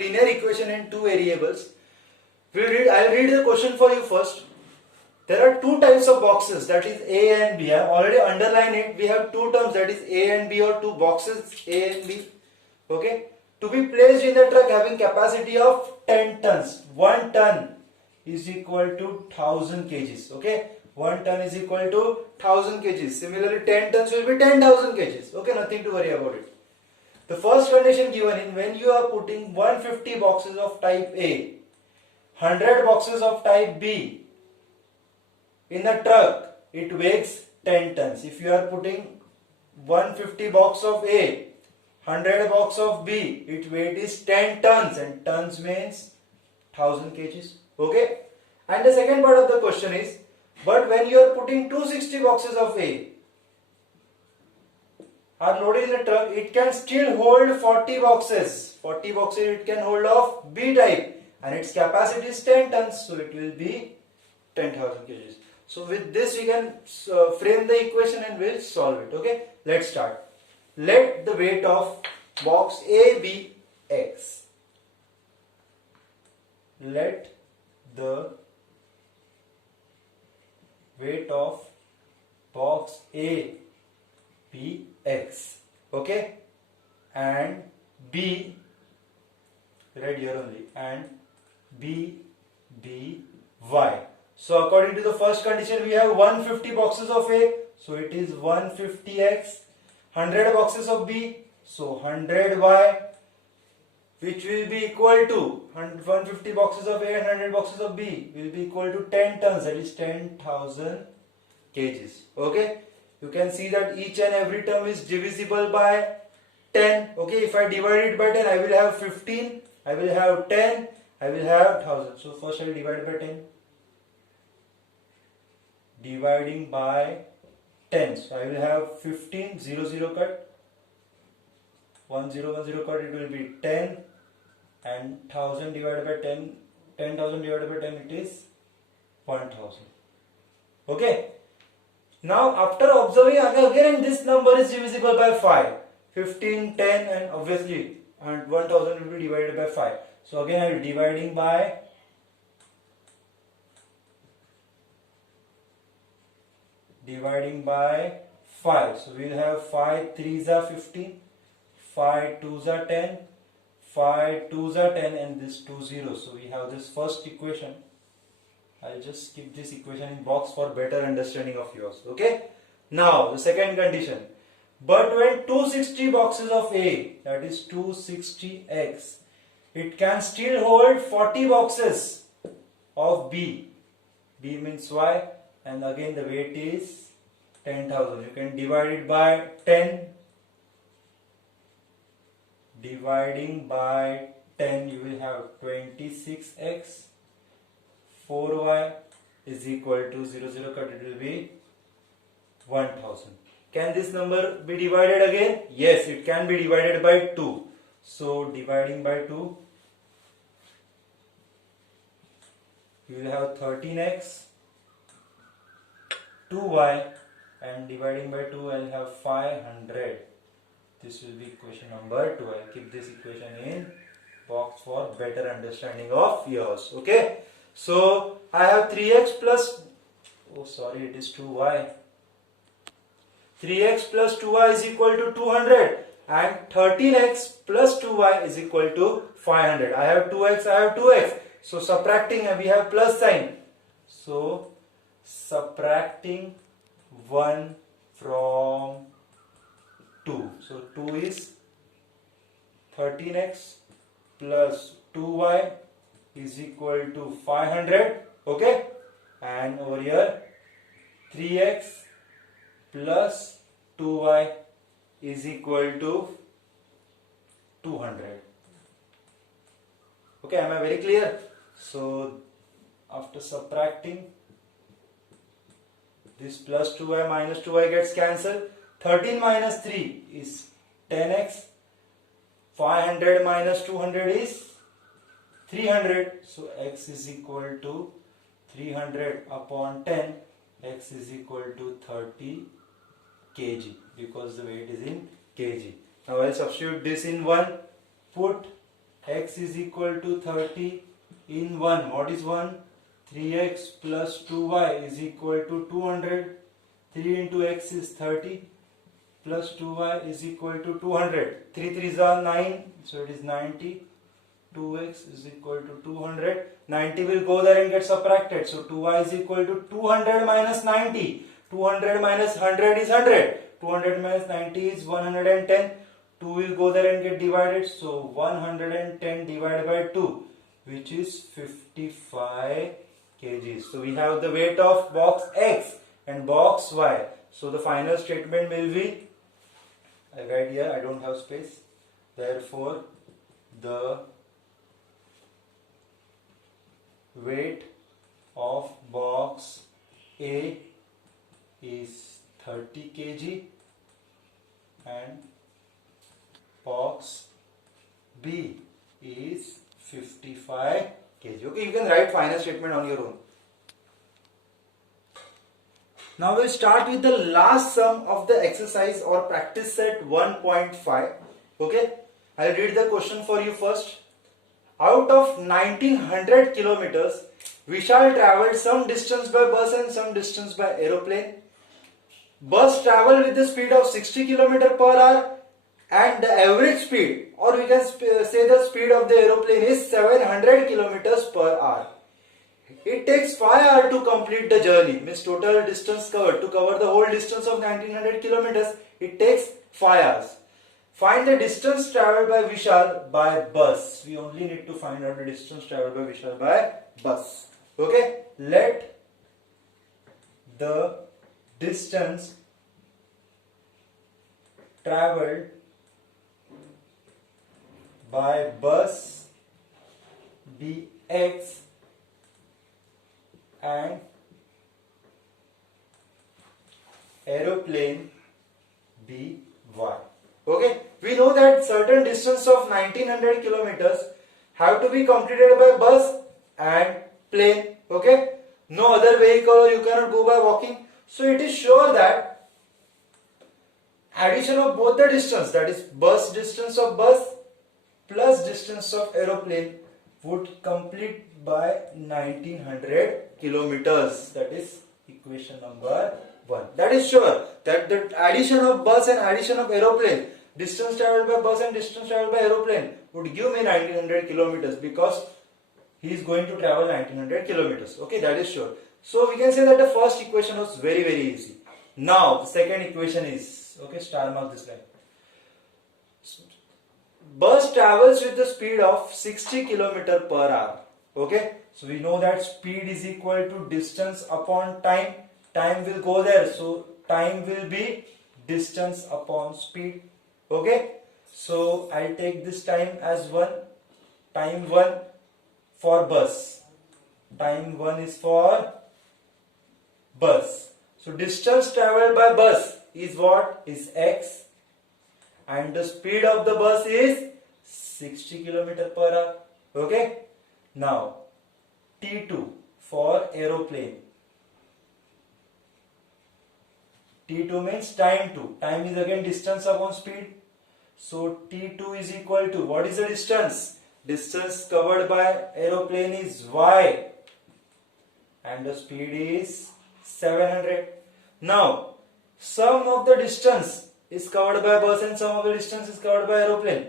linear equation in two variables. I'll read the question for you first. There are two types of boxes, that is A and B. I have already underlined it. We have two terms, that is A and B, or two boxes A and B. Okay. To be placed in the truck having capacity of 10 tons. 1 ton is equal to 1000 kgs. Okay. 1 ton is equal to 1000 kgs. Similarly, 10 tons will be 10,000 kgs. Okay. Nothing to worry about it. The first condition given in when you are putting 150 boxes of type A, 100 boxes of type B in the truck, it weighs 10 tons. If you are putting 150 box of A, 100 box of B, its weight is 10 tons, and tons means 1000 kgs. Okay. And the second part of the question is, but when you are putting 260 boxes of A are loaded in the truck, it can still hold 40 boxes. 40 boxes it can hold of B type, and its capacity is 10 tons, so it will be 10,000 kgs. So with this we can frame the equation and we'll solve it. Okay, let's start. Let the weight of box A be X. Let the weight of box A be X. Okay, and B, right here only, and B be Y. So according to the first condition, we have 150 boxes of A, so it is 150x. 100 boxes of B, so 100y, which will be equal to 150 boxes of A and 100 boxes of B will be equal to 10 tons, that is 10,000 kgs. Okay, you can see that each and every term is divisible by 10. Okay, if I divide it by 10, I will have 15, I will have 10, I will have 1000. So first I will divide by 10. Dividing by 10, so I will have 15, 0, 0 cut, 1, 0, 1, 0 cut, it will be 10, and 1000 divided by 10, 10,000 divided by 10, it is 1000. Okay. Now after observing again, this number is divisible by 5, 15, 10, and obviously and 1000 will be divided by 5. So again I will dividing by 5. So we will have 5 3s are 15, 5 2s are 10, 5 2s are 10, and this 2 zeros. So we have this first equation. I'll just keep this equation in box for better understanding of yours. Okay. Now the second condition. But when 260 boxes of A, that is 260x, it can still hold 40 boxes of B. B means Y. And again the weight is 10,000. You can divide it by 10. Dividing by 10, you will have 26x. 4y is equal to 0, 0 cut, it will be 1000. Can this number be divided again? Yes, it can be divided by 2. So dividing by 2, you will have 13x. 2y, and dividing by 2 I'll have 500. This will be equation number 2. I'll keep this equation in box for better understanding of yours. Okay, so I have 3x plus, oh sorry, it is 2y. 3x plus 2y is equal to 200, and 13x plus 2y is equal to 500. I have 2x, I have 2x. So subtracting, we have plus sign. So subtracting 1 from 2. So 2 is 13x plus 2y is equal to 500. Okay. And over here 3x plus 2y is equal to 200. Okay. Am I very clear? So after subtracting, this plus 2y minus 2y gets cancelled. 13 minus 3 is 10x. 500 minus 200 is 300. So x is equal to 300 upon 10. X is equal to 30 kg because the weight is in kg. Now I'll substitute this in 1. Put x is equal to 30 in 1. What is 1? 3x plus 2y is equal to 200. 3 into x is 30 plus 2y is equal to 200. 3 3s are 9, so it is 90. 2x is equal to 200. 90 will go there and get subtracted. So 2y is equal to 200 minus 90. 200 minus 100 is 100. 200 minus 90 is 110. 2 will go there and get divided. So 110 divided by 2, which is 55 kgs. So we have the weight of box X and box Y. So the final statement will be, I write here, I don't have space. Therefore, the weight of box A is 30 kg and box B is 55 kg. Okay, you can write final statement on your own. Now we'll start with the last sum of the exercise or practice set 1.5. Okay, I'll read the question for you first. Out of 1900 kilometers, Vishal traveled some distance by bus and some distance by aeroplane. Bus traveled with the speed of 60 km per hour and the average speed, or we can say the speed of the aeroplane is 700 km per hour. It takes 5 hours to complete the journey, means total distance covered. To cover the whole distance of 1900 kilometers, it takes 5 hours. Find the distance traveled by Vishal by bus. We only need to find out the distance traveled by Vishal by bus. Okay, let the distance traveled by bus be x and aeroplane be y. Okay, we know that certain distance of 1900 kilometers have to be completed by bus and plane. Okay, no other vehicle, you cannot go by walking. So it is sure that addition of both the distance, that is bus distance of bus plus distance of aeroplane, would complete by 1900 kilometers. That is equation number 1. That is sure that the addition of bus and addition of aeroplane, distance traveled by bus and distance traveled by aeroplane, would give me 1900 kilometers because he is going to travel 1900 kilometers. Okay, that is sure. So we can say that the first equation was very easy. Now the second equation is, okay, star mark this line. Bus travels with the speed of 60 km per hour. Okay, so we know that speed is equal to distance upon time. Time will go there, so time will be distance upon speed. Okay, so I'll take this time as 1. Time 1 for bus. Time 1 is for bus. So distance traveled by bus is what? Is x. And the speed of the bus is 60 km per hour. Okay. Now T2 for aeroplane. T2 means time 2. Time is again distance upon speed. So T2 is equal to, what is the distance? Distance covered by aeroplane is y. And the speed is 700. Now sum of the distance is covered by bus and sum of the distance is covered by aeroplane.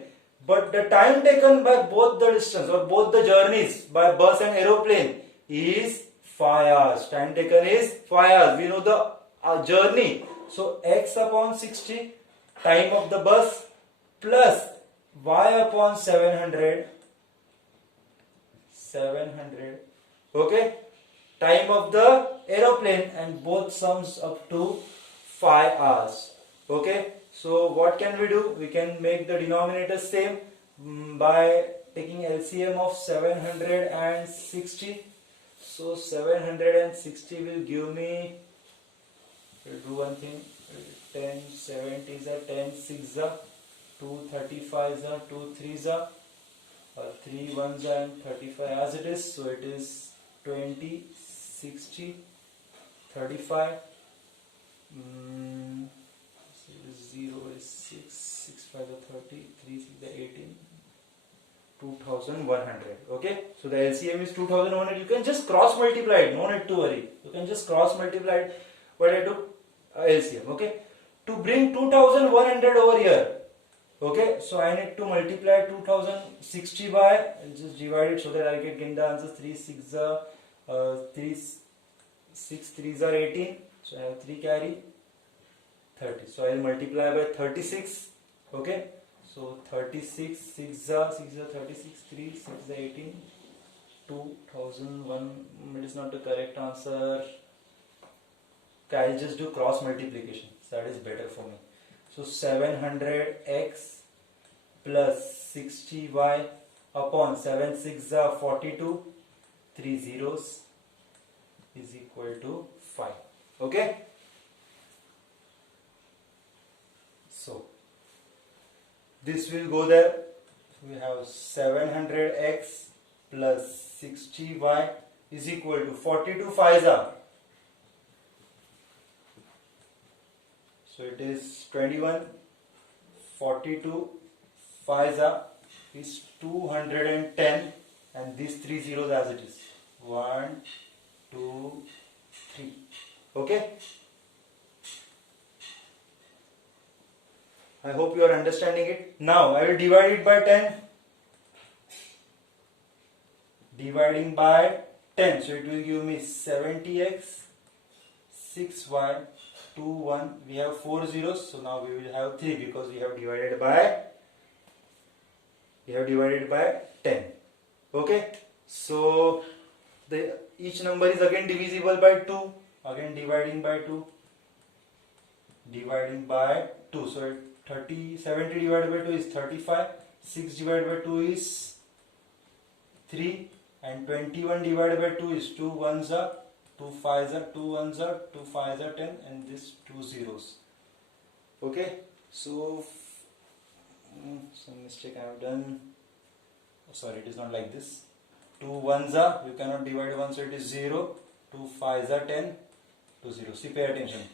But the time taken by both the distance or both the journeys by bus and aeroplane is 5 hours. Time taken is 5 hours. We know the journey. So x upon 60, time of the bus, plus y upon 700. Okay. Time of the aeroplane, and both sums up to 5 hours. Okay, so what can we do? We can make the denominator same by taking LCM of 760. So 760 will give me, we'll do one thing, 10 70s are 10 6s are 2 35s are 2 3s are 3 1s are and 35 as it is. So it is 20 60 35. 0 is 6, 6 5 are 30, 3 6 are 18, 2100. Okay, so the LCM is 2100. You can just cross multiply it, no need to worry. You can just cross multiply it, but I took LCM. Okay, to bring 2100 over here. Okay, so I need to multiply 2060 by, I'll just divide it so that I can get the answer. 3 6 are 18, so I have 3 carry 30, so I will multiply by 36. Okay, so 36 6 are 36, 3 6 are 18, 2001. It is not the correct answer. Okay, I'll just do cross multiplication, so that is better for me. So 700x plus 60y upon 7 6 are 42, 3 zeros is equal to 5. Okay, so this will go there. We have 700x plus 60y is equal to 42 5s are. So it is 21, 42 5s are is 210, and these 3 zeros as it is. 1, 2, 3. Okay. I hope you are understanding it. Now I will divide it by 10. Dividing by 10, so it will give me 70x 6y 2 1. We have 4 zeros, so now we will have 3 because we have divided by 10. Okay, so each number is again divisible by 2. Again dividing by 2. So 70 divided by 2 is 35. 6 divided by 2 is 3, and 21 divided by 2 is 2 1s are 2 5s are 2 1s are 2 5s are 10, and this 2 zeros. Okay, so some mistake I have done. Sorry, it is not like this. 2 1s are, you cannot divide 1, so it is 0. 2 5s are 10, 2 zeros. See, pay attention.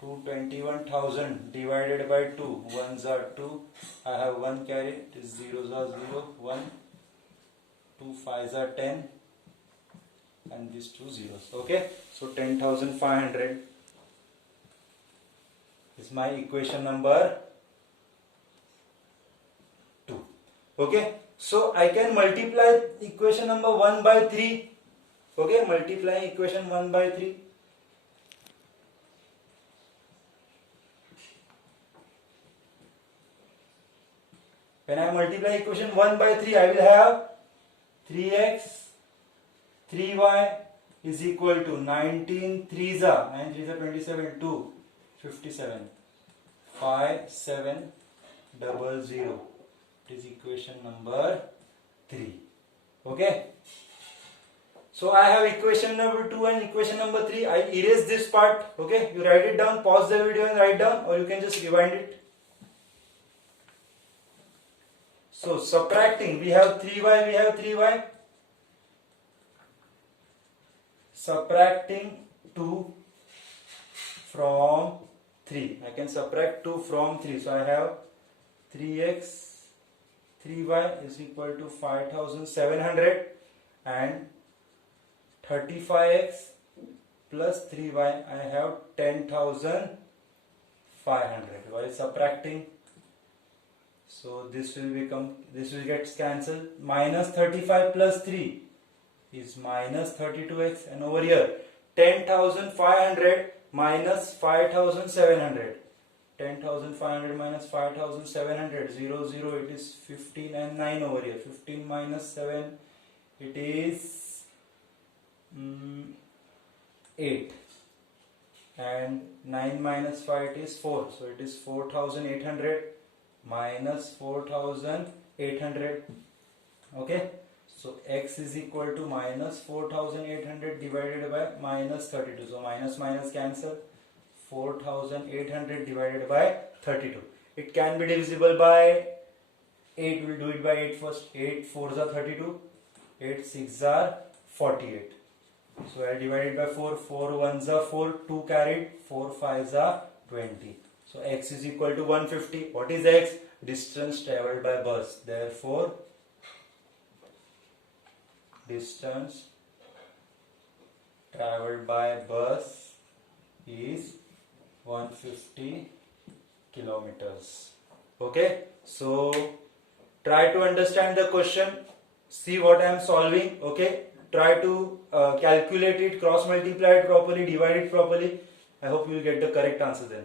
221,000 divided by 2, 1s are 2. I have 1 carry, it is 0s are 0, 1. 2 5s are 10, and these 2 zeros. Okay, so 10,500 is my equation number 2. Okay, so I can multiply equation number 1 by 3. Okay, multiplying equation 1 by 3. When I multiply equation 1 by 3, I will have 3x 3y is equal to 19 3s are 9 3s are 27, 2 57, 5 7 0 0. It is equation number 3. Okay, so I have equation number 2 and equation number 3. I erase this part. Okay, you write it down, pause the video and write down, or you can just rewind it. So subtracting, we have 3y, subtracting 2 from 3. I can subtract 2 from 3. So I have 3x 3y is equal to 5,700, and 35x plus 3y I have 10,500 while subtracting. So this will get cancelled. Minus 35 plus 3 is minus 32x, and over here 10,500 minus 5,700. 10,500 minus 5,700, 0 0, it is 15, and 9 over here. 15 minus 7, it is 8, and 9 minus 5, it is 4, so it is 4,800 minus 4,800. Okay, so x is equal to minus 4,800 divided by minus 32. So minus minus cancel. 4,800 divided by 32. It can be divisible by 8. We'll do it by 8 first. 8 4s are 32. 8 6s are 48. So I'll divide it by 4. 4 1s are 4. 2 carried. 4 5s are 20. So x is equal to 150. What is x? Distance travelled by bus. Therefore, distance traveled by bus is 150 kilometers. Okay, so try to understand the question, see what I am solving. Okay, try to calculate it, cross multiply it properly, divide it properly. I hope you will get the correct answer then.